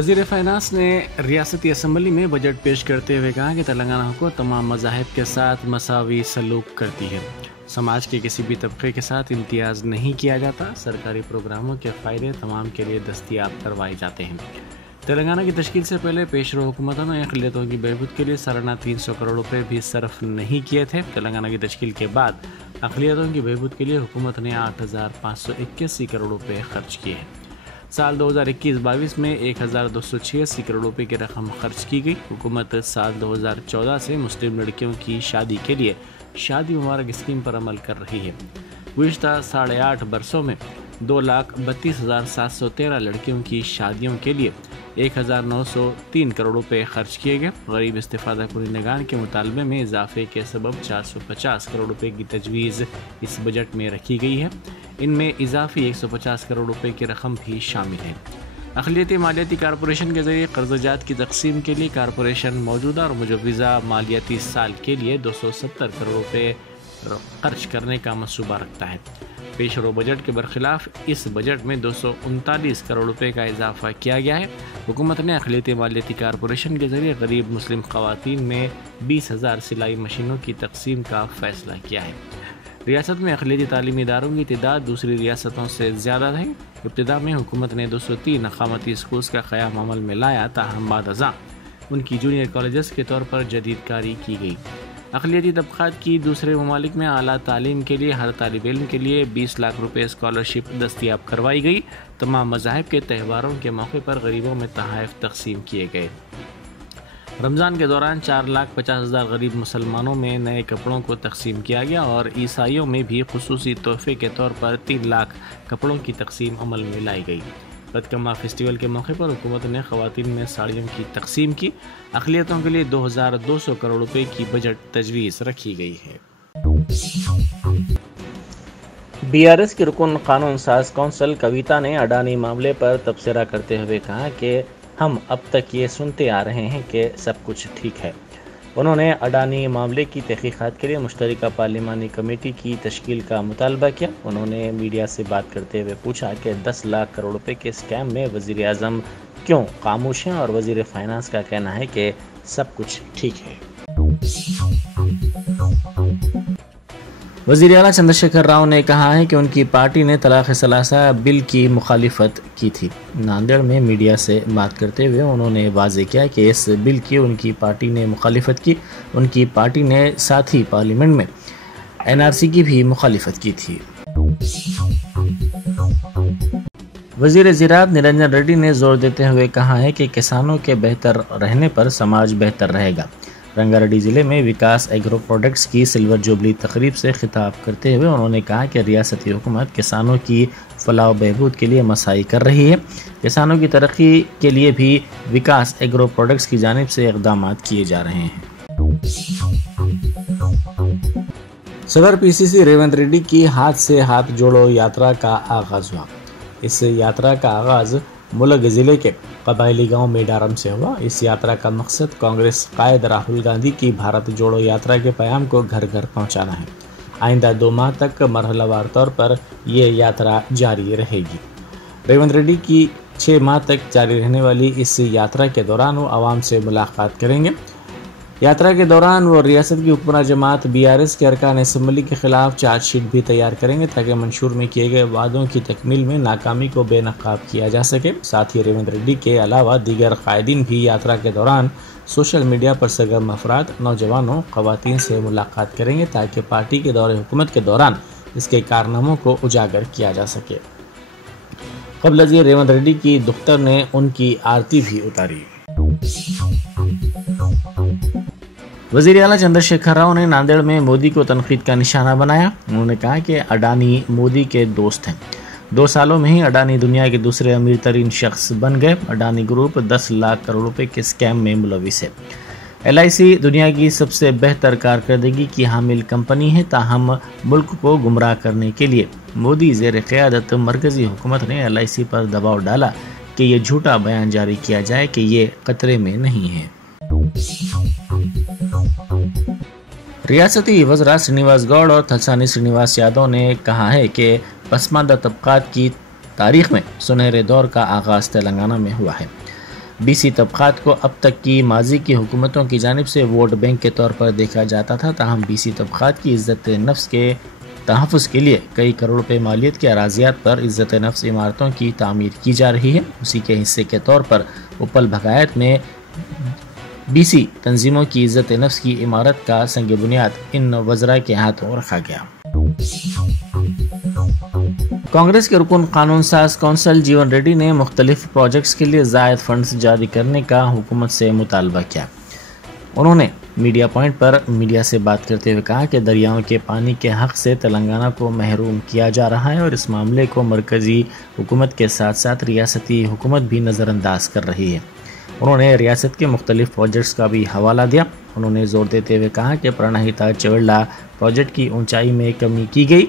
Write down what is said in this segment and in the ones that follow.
वज़ीर फाइनेंस ने रियासती असम्बली में बजट पेश करते हुए कहा कि तेलंगाना हुकूमत तमाम मज़ाहिब के साथ मसावी सलूक करती है। समाज के किसी भी तबके के साथ इम्तियाज़ नहीं किया जाता। सरकारी प्रोग्रामों के फ़ायदे तमाम के लिए दस्तयाब करवाए जाते हैं। तेलंगाना की तश्कील से पहले पेशरो हुकूमतों ने अक़लियतों की बहबूद के लिए सालाना 300 करोड़ रुपए भी सर्फ नहीं किए थे। तेलंगाना की तश्कील के बाद अक़लियतों की बहबूद के लिए हुकूमत ने 8,581 करोड़ रुपए खर्च किए हैं। साल 2021-22 में 1,286 करोड़ रुपए की रकम खर्च की गई। हुकूमत साल 2014 से मुस्लिम लड़कियों की शादी के लिए शादी मुबारक स्कीम पर अमल कर रही है। गुज़िश्ता 8.5 बरसों में 2,32,713 लड़कियों की शादियों के लिए 1,903 करोड़ रुपए खर्च किए गए। गरीब इस्तिफ़ादा कुनिंदगान के मुतालबे में इजाफे के सबब 450 करोड़ रुपए की तजवीज़ इस बजट में रखी गई है। इनमें इजाफी 150 करोड़ रुपए की रकम भी शामिल है। अक़लियती मालियाती कारपोरेशन के ज़रिए कर्ज़जात की तक़सीम के लिए कारपोरेशन मौजूदा और मुजव्वज़ा मालियाती साल के लिए 270 करोड़ रुपए खर्च करने का मंसूबा रखता है। पेशरो बजट के बरखिलाफ इस बजट में 239 करोड़ रुपए का इजाफा किया गया है। हुकूमत ने अक़लियती मालियाती कारपोरेशन के ज़रिए गरीब मुस्लिम ख़वातीन में 20,000 सिलाई मशीनों की तक़सीम का फ़ैसला किया है। रियासत में अक़लियती तालीमी इदारों की तादाद दूसरी रियासतों से ज़्यादा है। इब्तिदा में हुकूमत ने 203 अक़ामती स्कूल्स का क़याम अमल में लाया, ताहम बाद अज़ां उनकी जूनियर कॉलेजेस के तौर पर जदीद कारी की गई। अक़लियती तबक़ात की दूसरे ममालिक में आला तालीम के लिए हर तालिब इल्म के लिए 20 लाख रुपए स्कॉलरशिप दस्तयाब करवाई गई। तमाम मज़ाहिब के त्यौहारों के मौके पर गरीबों में तोहफ़े तक़सीम किए गए। रमज़ान के दौरान 4,50,000 गरीब मुसलमानों में नए कपड़ों को तक़सीम किया गया और ईसाइयों में भी खुसूसी तोहफ़े के तौर पर 3 लाख कपड़ों की तक़सीम अमल में लाई गई। बदकम्मा फेस्टिवल के मौके पर हुकूमत ने ख़वातीन में साड़ियों की तक़सीम की। अक़लियतों के लिए 2,200 करोड़ रुपए की बजट तजवीज़ रखी गई है। BRS की रुकन कानून साज कौंसल कविता ने अडानी मामले पर तबसरा करते हुए कहा कि हम अब तक ये सुनते आ रहे हैं कि सब कुछ ठीक है। उन्होंने अडानी मामले की तहक़ीक़ात के लिए मुश्तरका पार्लिमानी कमेटी की तश्कील का मुतालबा किया। उन्होंने मीडिया से बात करते हुए पूछा कि 10 लाख करोड़ रुपए के स्कैम में वज़ीर आज़म क्यों खामोश हैं और वज़ीर फाइनेंस का कहना है कि सब कुछ ठीक है। वज़ीर आला चंद्रशेखर राव ने कहा है कि उनकी पार्टी ने तलाक़ सलासा बिल की मुखालिफत की थी। नांदेड़ में मीडिया से बात करते हुए उन्होंने वाज़ेह किया कि इस बिल की उनकी पार्टी ने मुखालिफत की। उनकी पार्टी ने साथ ही पार्लियामेंट में NRC की भी मुखालिफत की थी। वज़ीर ज़राअत निरंजन रेड्डी ने जोर देते हुए कहा है कि किसानों के बेहतर रहने पर समाज बेहतर रहेगा। रंगारेड्डी ज़िले में विकास एग्रो प्रोडक्ट्स की सिल्वर जुबली तकरीब से खिताब करते हुए उन्होंने कहा कि रियासती हुकूमत किसानों की फलाह बहबूद के लिए मसाई कर रही है। किसानों की तरक्की के लिए भी विकास एग्रो प्रोडक्ट्स की जानिब से इक़दाम किए जा रहे हैं। सदर PCC रेवंत रेड्डी की हाथ से हाथ जोड़ो यात्रा का आगाज़ हुआ। इस यात्रा का आगाज़ मुलग ज़िले के कबायली गांव मेडारम से हुआ। इस यात्रा का मकसद कांग्रेस कायद राहुल गांधी की भारत जोड़ो यात्रा के पैगाम को घर घर पहुंचाना है। आइंदा 2 माह तक मरहलावार तौर पर यह यात्रा जारी रहेगी। रेवंत रेड्डी की 6 माह तक जारी रहने वाली इस यात्रा के दौरान वो आवाम से मुलाकात करेंगे। यात्रा के दौरान वो रियासत की हुक्मरान जमात BRS के अरकान असम्बली के खिलाफ चार्जशीट भी तैयार करेंगे ताकि मंशूर में किए गए वादों की तकमील में नाकामी को बेनकाब किया जा सके। साथ ही रेवंत रेड्डी के अलावा दीगर कायदीन भी यात्रा के दौरान सोशल मीडिया पर सरगर्म अफराद, नौजवानों, ख़वातीन से मुलाकात करेंगे ताकि पार्टी के दौरे हुकूमत के दौरान इसके कारनामों को उजागर किया जा सके। क़ब्ल अज़ रेवंत रेड्डी की दुख्तर ने उनकी आरती भी उतारी। वज़ीर आला चंद्रशेखर राव ने नांदेड़ में मोदी को तनकीद का निशाना बनाया। उन्होंने कहा कि अडानी मोदी के दोस्त हैं। 2 सालों में ही अडानी दुनिया के दूसरे अमीर तरीन शख्स बन गए। अडानी ग्रुप 10 लाख करोड़ रुपए के स्कैम में मुलविस है। LIC दुनिया की सबसे बेहतर कारकर्दगी की हामिल कंपनी है। ताहम मुल्क को गुमराह करने के लिए मोदी ज़ेर क़यादत मरकज़ी हुकूमत ने LIC पर दबाव डाला कि ये झूठा बयान जारी किया जाए कि ये खतरे में नहीं है। रियासती वज़रा श्रीनिवास गौड़ और थलसानी श्रीनिवास यादव ने कहा है कि पसमानदा तबकात की तारीख में सुनहरे दौर का आगाज़ तेलंगाना में हुआ है। BC طبقات کو اب تک کی ماضی کی حکومتوں کی جانب سے ووٹ بینک کے طور پر دیکھا جاتا تھا، تاہم BC طبقات کی عزت نفس کے تحفظ کے لیے کئی کروڑ روپے مالیت کے اراضیات پر عزت نفس عمارتوں کی تعمیر کی جا رہی ہے۔ اسی کے حصے کے طور پر اپل بھگایت میں BC تنظیموں کی عزت نفس کی عمارت کا سنگ بنیاد ان وزراء کے ہاتھوں رکھا گیا۔ کانگریس کے رکن قانون ساز کونسل جیون ریڈی نے مختلف پروجیکٹس کے لیے زائد فنڈز جاری کرنے کا حکومت سے مطالبہ کیا۔ انہوں نے میڈیا پوائنٹ پر میڈیا سے بات کرتے ہوئے کہا کہ دریاؤں کے پانی کے حق سے تلنگانہ کو محروم کیا جا رہا ہے اور اس معاملے کو مرکزی حکومت کے ساتھ ساتھ ریاستی حکومت بھی نظر انداز کر رہی ہے۔ انہوں نے ریاست کے مختلف پروجیکٹس کا بھی حوالہ دیا۔ انہوں نے زور دیتے ہوئے کہا کہ پرانہیتا چویلہ پروجیکٹ کی اونچائی میں کمی کی گئی،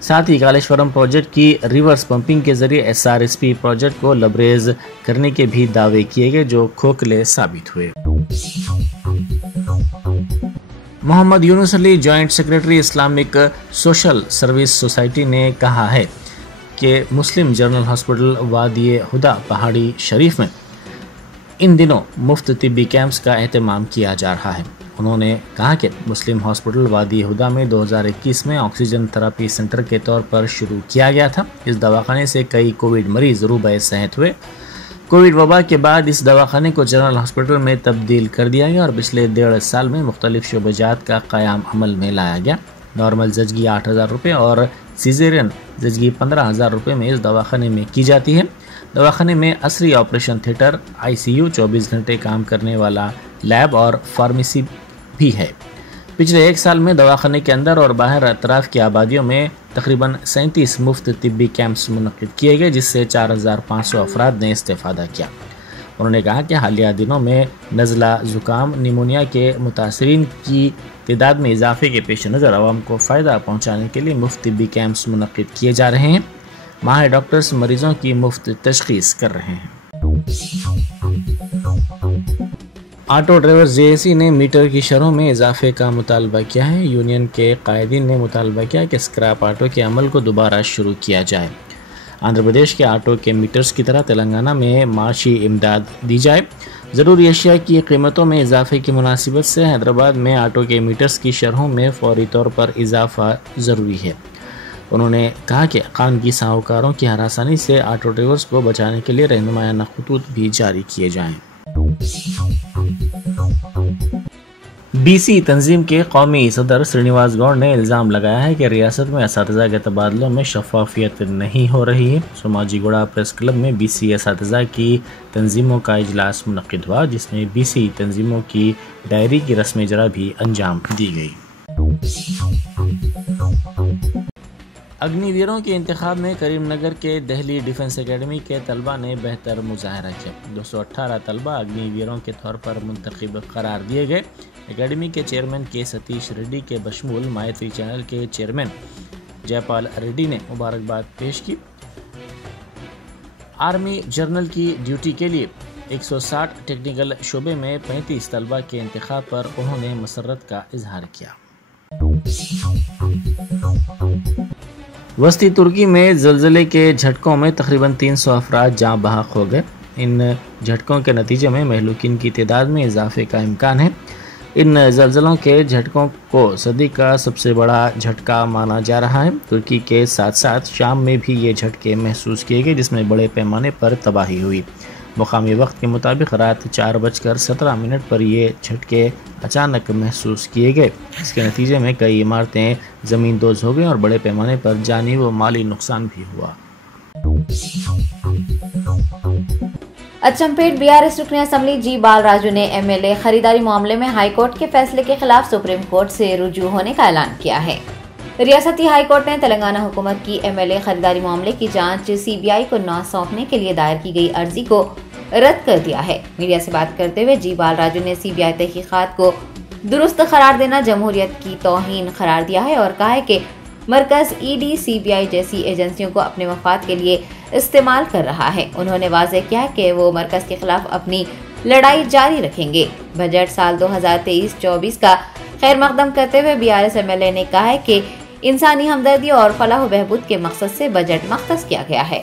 ساتھ ہی کالیشورم پروجیکٹ کی ریورس پمپنگ کے ذریعے SRSP پروجیکٹ کو لبریز کرنے کے بھی دعوے کیے گئے جو کھوکھلے ثابت ہوئے۔ Muhammad Yunus Ali joint secretary Islamic social service society نے کہا ہے کہ مسلم جنرل ہاسپٹل وادی ہدا پہاڑی شریف میں ان دنوں مفت طبی کیمپس کا اہتمام کیا جا رہا ہے۔ انہوں نے کہا کہ مسلم ہاسپٹل وادی ہدا میں 2021 میں آکسیجن تھراپی سینٹر کے طور پر شروع کیا گیا تھا۔ اس دواخانے سے کئی کووڈ مریض روبہ صحت ہوئے۔ کووڈ وبا کے بعد اس دواخانے کو جنرل ہاسپٹل میں تبدیل کر دیا گیا اور پچھلے 1.5 سال میں مختلف شعبہ جات کا قیام عمل میں لایا گیا۔ نارمل زچگی 8,000 روپے اور سیزیرین زچگی 15,000 روپے میں اس دواخانے میں کی جاتی ہے۔ دواخانے میں عصری آپریشن تھیٹر، ICU، 24 گھنٹے کام کرنے والا لیب اور فارمیسی بھی ہے۔ پچھلے 1 سال میں دواخانے کے اندر اور باہر اطراف کی آبادیوں میں تقریباً 37 مفت طبی کیمپس منعقد کیے گئے، جس سے 4,500 افراد نے استفادہ کیا۔ انہوں نے کہا کہ حالیہ دنوں میں نزلہ، زکام، نیمونیا کے متاثرین کی تعداد میں اضافے کے پیش نظر عوام کو فائدہ پہنچانے کے لیے مفت طبی کیمپس منعقد کیے جا رہے ہیں۔ ماہر ڈاکٹرز مریضوں کی مفت تشخیص کر رہے ہیں۔ آٹو ڈرائیورز JAC نے میٹر کی شرحوں میں اضافے کا مطالبہ کیا ہے۔ یونین کے قائدین نے مطالبہ کیا کہ اسکریپ آٹو کے عمل کو دوبارہ شروع کیا جائے۔ آندھرا پردیش کے آٹو کے میٹرز کی طرح تلنگانہ میں معاشی امداد دی جائے۔ ضروری اشیاء کی قیمتوں میں اضافے کی مناسبت سے حیدرآباد میں آٹو کے میٹرز کی شرحوں میں فوری طور پر اضافہ ضروری ہے۔ انہوں نے کہا کہ خانگی ساہوکاروں کی ہراسانی سے آٹو ڈرائیورز کو بچانے کے لیے رہنمایانہ خطوط بھی جاری کیے جائیں۔ BC تنظیم کے قومی صدر سرینیواس گوڑ نے الزام لگایا ہے کہ ریاست میں اساتذہ کے تبادلوں میں شفافیت نہیں ہو رہی ہے۔ سوماجی گوڑا پریس کلب میں BC اساتذہ کی تنظیموں کا اجلاس منعقد ہوا، جس میں BC تنظیموں کی ڈائری کی رسم اجرا بھی انجام دی گئی۔ اگنی ویروں کے انتخاب میں کریم نگر کے دہلی ڈیفنس اکیڈمی کے طلبہ نے بہتر مظاہرہ کیا۔ 218 طلبہ اگنی ویروں کے طور پر منتخب قرار دیے گئے۔ اکیڈمی کے چیئرمین کے ستیش ریڈی کے بشمول مائتری چینل کے چیئرمین جے پال ریڈی نے مبارکباد پیش کی۔ آرمی جنرل کی ڈیوٹی کے لیے 160 ٹیکنیکل شعبے میں 35 طلبہ کے انتخاب پر انہوں نے مسرت کا اظہار کیا۔ وسطی ترکی میں زلزلے کے جھٹکوں میں تقریباً 300 افراد جاں بحق ہو گئے۔ ان جھٹکوں کے نتیجے میں مہلوکین کی تعداد میں اضافے کا امکان ہے۔ ان زلزلوں کے جھٹکوں کو صدی کا سب سے بڑا جھٹکا مانا جا رہا ہے۔ ترکی کے ساتھ ساتھ شام میں بھی یہ جھٹکے محسوس کیے گئے، جس میں بڑے پیمانے پر تباہی ہوئی۔ مقامی وقت کے مطابق رات 4:17 پر یہ جھٹکے اچانک محسوس کیے گئے۔ اس کے نتیجے میں کئی عمارتیں زمین دوز ہو گئیں اور بڑے پیمانے پر جانی و مالی نقصان بھی ہوا۔ اچمپیٹ BRS رکن اسمبلی جی بال راجو نے MLA خریداری معاملے میں ہائی کورٹ کے فیصلے کے خلاف سپریم کورٹ سے رجوع ہونے کا اعلان کیا ہے۔ ریاستی ہائی کورٹ نے تلنگانہ حکومت کی MLA خریداری معاملے کی جانچ CBI کو نہ سونپنے کے لیے دائر کی گئی عرضی کو رد کر دیا ہے۔ میڈیا سے بات کرتے ہوئے جی بال راجو نے CBI تحقیقات کو درست قرار دینا جمہوریت کی توہین قرار دیا ہے اور کہا ہے کہ مرکز ED CBI جیسی ایجنسیوں کو اپنے مفاد کے لیے استعمال کر رہا ہے۔ انہوں نے واضح کیا کہ وہ مرکز کے خلاف اپنی لڑائی جاری رکھیں گے۔ بجٹ سال 2023-24 کا خیر مقدم کرتے ہوئے BRS MLA نے کہا ہے کہ انسانی ہمدردی اور فلاح و بہبود کے مقصد سے بجٹ مختص کیا گیا ہے۔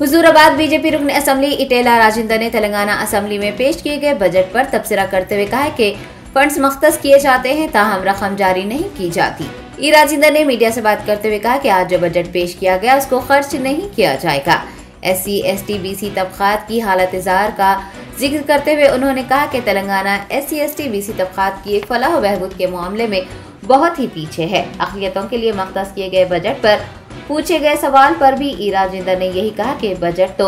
हुजूराबाद बीजेपी रुकन असम्बली इटेला राजेंद्र ने तेलंगाना असम्बली में पेश किए गए बजट पर तबसरा करते हुए कहा कि फंड्स मख्तस किए जाते हैं, ताहम रकम जारी नहीं की जाती। ई राजेंद्र ने मीडिया से बात करते हुए कहा कि आज जो बजट पेश किया गया उसको खर्च नहीं किया जाएगा। SC, ST, BC तबकात की हालत जार का जिक्र करते हुए उन्होंने कहा कि तेलंगाना SC, ST, BC तबकात की फलाह व बहबूद के मामले में बहुत ही पीछे है। अक़लियतों के लिए मख्तस किए गए बजट पर पूछे गए सवाल पर भी ई राजेंद्र ने यही कहा कि बजट तो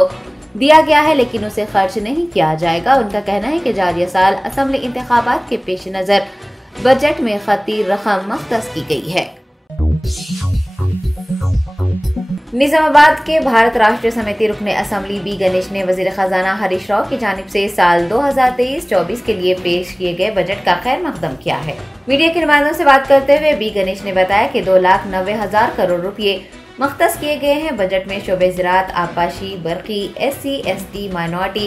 दिया गया है लेकिन उसे खर्च नहीं किया जाएगा। उनका कहना है कि जारिया साल असम्बली इंतखाबात के पेश नज़र बजट में खती रकम मख्तस की गई है। निजामाबाद के भारत राष्ट्रीय समिति रुकन असम्बली बी गणेश ने वजीर खजाना हरीश राव की जानिब से साल 2023-24 के लिए पेश किए गए बजट का खैर मकदम किया है। मीडिया के नुमाइंदों से बात करते हुए बी गणेश ने बताया कि 2,90,000 करोड़ रुपये मख्तस किए गए हैं। बजट में शोबे ज़राअत, आबपाशी, बरकी, SC, ST, माइनॉरिटी,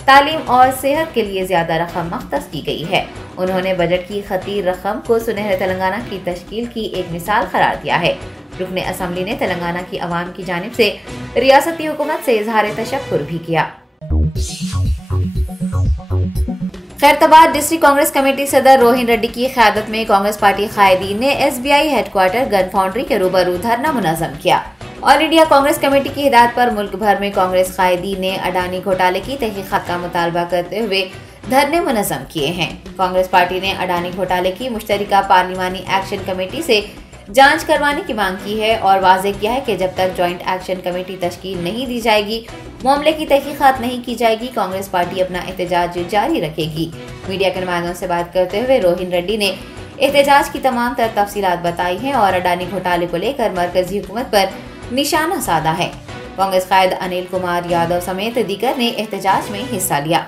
तालीम और सेहत के लिए ज्यादा रकम मख्तस की गई है। उन्होंने बजट की खती रकम को सुनहरे तेलंगाना की तश्कील की एक मिसाल करार दिया है। रुकने असम्बली ने तेलंगाना की आवाम की जानिब से रियासती हुकूमत से इजहार तशक्कुर भी किया। खैरताबाद डिस्ट्रिक्ट कांग्रेस कमेटी सदर रोहिन रेड्डी की क़यादत में कांग्रेस पार्टी कायदीन ने SBI हेडक्वार्टर गन फाउंड्री के रूबरू धरना मुनज़्ज़म किया। ऑल इंडिया कांग्रेस कमेटी की हिदायत पर मुल्क भर में कांग्रेस कायदीन ने अडानी घोटाले की तहकीकात का मुतालबा करते हुए धरने मुनज़्ज़म किए हैं। कांग्रेस पार्टी ने अडानी घोटाले की मुश्तरका पार्लिमानी एक्शन कमेटी से जांच करवाने की मांग की है और वाज़ेह किया है कि जब तक जॉइंट एक्शन कमेटी तश्कील नहीं दी जाएगी, मामले की तहकीकात नहीं की जाएगी, कांग्रेस पार्टी अपना एहतजाज जारी रखेगी। मीडिया के नुमाइंदों से बात करते हुए रोहिन रेड्डी ने एहतजाज की तमाम तर तफसीलात बताई हैं और अडानी घोटाले को लेकर मरकजी हुकूमत पर निशाना साधा है। कांग्रेस कायद अनिल कुमार यादव समेत दीगर ने एहतजाज में हिस्सा लिया।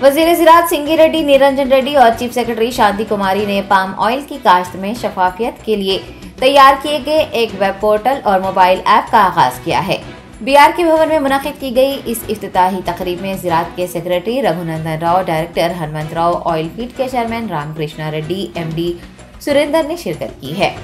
वजीर ज़राअत सिंगी रेड्डी, निरंजन रेड्डी और चीफ सेक्रेटरी शांति कुमारी ने पाम ऑयल की काश्त में शफाफियत के लिए तैयार किए गए एक वेब पोर्टल और मोबाइल ऐप का आगाज किया है। BRK भवन में मुनक़िद की गई इस इफ्तिताही तकरीब में ज़राअत के secretary Raghunandan Rao, director Hanumant Rao, oil feed के चेयरमैन रामकृष्णा रेड्डी, MD सुरेंद्र ने शिरकत की है।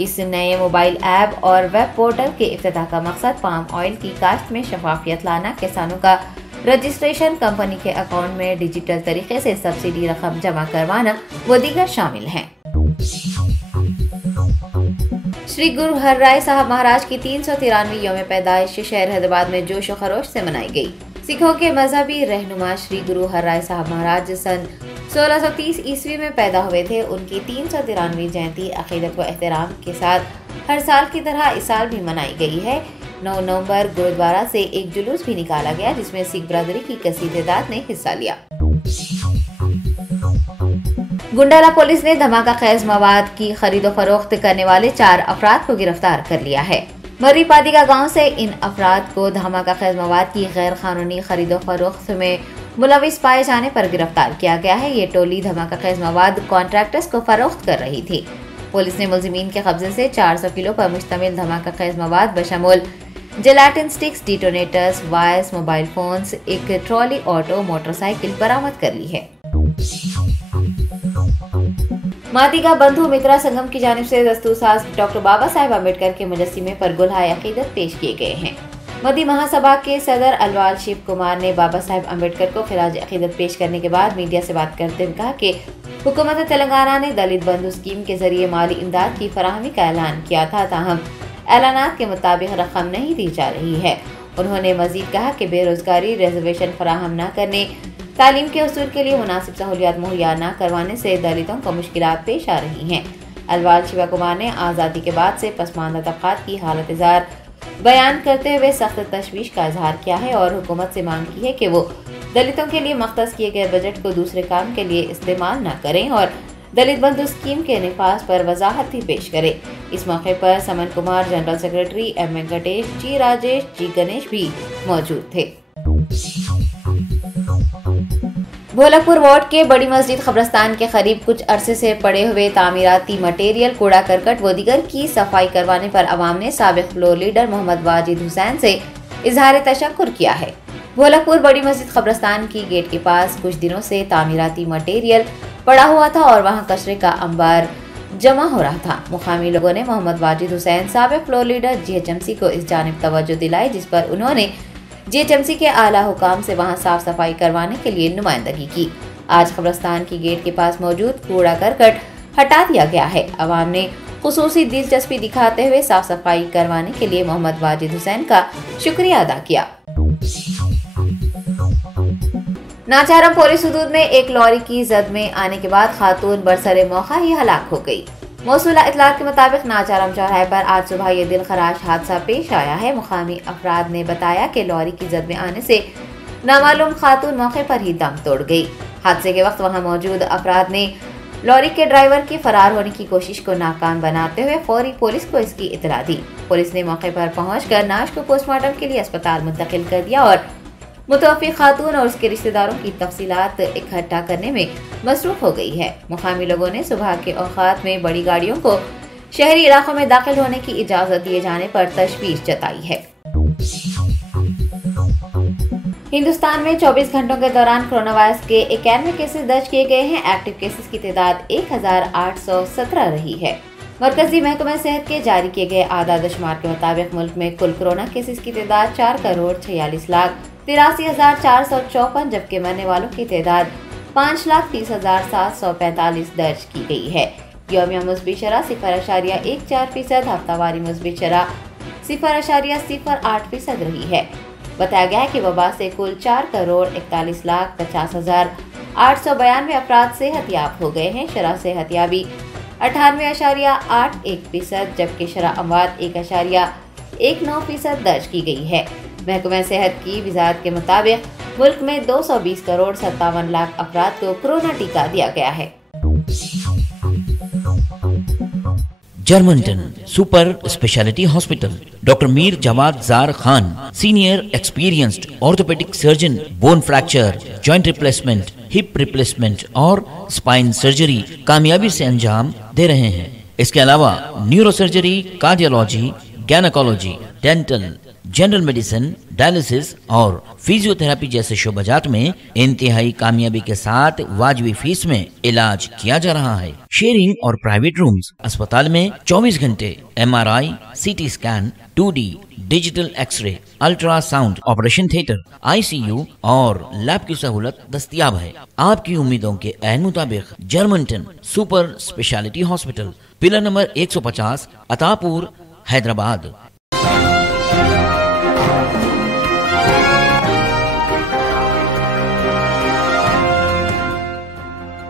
इस नए मोबाइल ऐप और वेब पोर्टल के इफ्तिताह का मकसद पाम ऑयल की काश्त में शफाफियत लाना, किसानों का रजिस्ट्रेशन, कंपनी के अकाउंट में डिजिटल तरीके से सब्सिडी रकम जमा करवाना वो दीगर शामिल हैं। श्री गुरु हरराय साहब महाराज की 393वीं यौम पैदाइश शहर हैदराबाद में जोश व खरोश से मनाई गई। सिखों के मजहबी रहनुमा श्री गुरु हरराय साहब महाराज सन 1630 ईस्वी में पैदा हुए थे। उनकी 393वीं जयंती अकीदत व एहतराम के साथ हर साल की तरह इस साल भी मनाई गई है। 9 नवंबर गुरुद्वारा से एक जुलूस भी निकाला गया जिसमें सिख बरादरी की कसीर तादाद ने हिस्सा लिया। गुंडाला पुलिस ने धमाका खेज मवाद की खरीदो फरोख्त करने वाले 4 अफराद को गिरफ्तार कर लिया है। मर्री पादिका गांव से इन अफराद को धमाका खेज मवाद की गैर कानूनी खरीदो फरोख्त में मुलविस पाए जाने पर गिरफ्तार किया गया है। ये टोली धमाका खेज मवाद कॉन्ट्रैक्टर्स को फरोख्त कर रही थी। पुलिस ने मुलजिमीन के कब्जे से 400 किलो पर मुश्तमिल धमाका खेज मवाद बशमूल gelatin sticks, detonators, wires, mobile phones, एक ट्रॉली ऑटो मोटरसाइकिल बरामद कर ली है। मादिगा बंधु मित्रा संगम की जानिब से दस्तूरसाज डॉक्टर बाबा साहेब अम्बेडकर के मुजस्सिमे पर गुलहाए अकीदत पेश किए गए हैं। मदी महासभा के सदर अलवाल शिव कुमार ने बाबा साहेब अम्बेडकर को खिराज अकीदत पेश करने के बाद मीडिया से बात करते हुए कहा कि हुकूमत तेलंगाना ने दलित बंधु स्कीम के जरिए माली इमदाद की फराहमी का ऐलान किया था, ताहम ऐलानात के मुताबिक रकम नहीं दी जा रही है। उन्होंने मजीद कहा कि बेरोजगारी, रिजर्वेशन फराहम न करने, तालीम के उसूल के लिए मुनासिब सहूलियात मुहैया न करवाने से दलितों को मुश्किलात पेश आ रही हैं। अलवाल शिवा कुमार ने आज़ादी के बाद से पसमानदा तबकात की हालत जार बयान करते हुए सख्त तशवीश का इजहार किया है और हुकूमत से मांग की है कि वो दलितों के लिए मख्तस किए गए बजट को दूसरे काम के लिए इस्तेमाल न करें और दलित बंधु स्कीम के निफाज पर वजाहत ही पेश करे। इस मौके पर Suman Kumar, general secretary M Venkatesh, G Rajesh, G Ganesh भी मौजूद थे। भोलापुर वार्ड के बड़ी मस्जिद कब्रस्तान के करीब कुछ अरसे से पड़े हुए तामीराती मटेरियल, कूड़ा करकट व दीगर की सफाई करवाने पर अवाम ने साबिक फ्लोर लीडर मोहम्मद वाजिद हुसैन से इजहार तशक्कुर किया है। भोलापुर बड़ी मस्जिद कब्रस्तान की गेट के पास कुछ दिनों से तामीराती मटेरियल पड़ा हुआ था और वहां कचरे का अंबार जमा हो रहा था। मुकामी लोगों ने मोहम्मद वाजिद हुसैन साबिक फ्लोर लीडर GHMC को इस जानिब तवज्जो दिलाई, जिस पर उन्होंने GHMC के आला हुकाम से वहां साफ सफाई करवाने के लिए नुमाइंदगी की। आज कब्रिस्तान की गेट के पास मौजूद कूड़ा करकट हटा दिया गया है। अवाम ने खुसूसी दिलचस्पी दिखाते हुए साफ सफाई करवाने के लिए मोहम्मद वाजिद हुसैन का शुक्रिया अदा किया। नाचारम पुलिस हुदूद में एक लॉरी की जद में आने के बाद खातून बरसरे मौका ही हलाक हो गई। मौसूला इतलात के मुताबिक नाचारम चौराहे पर आज सुबह ये दिलखराश हादसा पेश आया है। मुकामी अफराद ने बताया कि लॉरी की जद में आने से नामालूम खातून मौके पर ही दम तोड़ गई। हादसे के वक्त वहां मौजूद अफराद ने लॉरी के ड्राइवर के फरार होने की कोशिश को नाकाम बनाते हुए फौरी पुलिस को इसकी इतला दी। पुलिस ने मौके पर पहुंचकर नाश को पोस्टमार्टम के लिए अस्पताल मुंतकिल कर दिया और मुतवफ़ी खातून और उसके रिश्तेदारों की तफसीलात इकट्ठा करने में मसरूफ हो गई है। मुकामी लोगों ने सुबह के औकात में बड़ी गाड़ियों को शहरी इलाकों में दाखिल होने की इजाजत दिए जाने पर तशवीश जताई है। हिंदुस्तान में 24 घंटों के दौरान कोरोना वायरस के 91 केसेस दर्ज किए गए हैं। एक्टिव केसेस की तादाद 1817 रही है। मरकजी महकमा सेहत के जारी किए गए आदाद शुमार के मुताबिक मुल्क में कुल कोरोना केसेस की तादाद 4,46,83,454, जबकि मरने वालों की तादाद 5,30,745 दर्ज की गई है। यौमिया मुस्बत शरह 0.14%, हफ्तावारी मुस्बत शरह 0.08% रही है। बताया गया है कि वबा से कुल 4,50,50,892 अफराद सेहतयाब हो गए हैं। शरह सेहतयाबी 98.81%, जबकि शरह अमवात 1.19% दर्ज की गई है। महकमा सेहत की वजारत के मुताबिक मुल्क में 220,57,00,000 अफराद को कोरोना टीका दिया गया है। जर्मनटन super speciality hospital, doctor Mir Jawad Jar Khan, senior experienced orthopaedic surgeon, bone fracture, joint replacement, hip replacement और स्पाइन सर्जरी कामयाबी से अंजाम दे रहे हैं। इसके अलावा neuro surgery, cardiology, gynaecology, dental, general medicine, dialysis और फिजियोथेरेपी जैसे शोबाजात में इंतहाई कामयाबी के साथ वाजिबी फीस में इलाज किया जा रहा है। शेयरिंग और प्राइवेट रूम्स, अस्पताल में 24 घंटे MRI, CT scan, 2D digital x-ray, ultrasound, operation theatre, ICU और लैब की सहूलत दस्तयाब है। आपकी उम्मीदों के ऐन मुताबिक Germanten super speciality hospital, pillar number 150, Attapur, Hyderabad.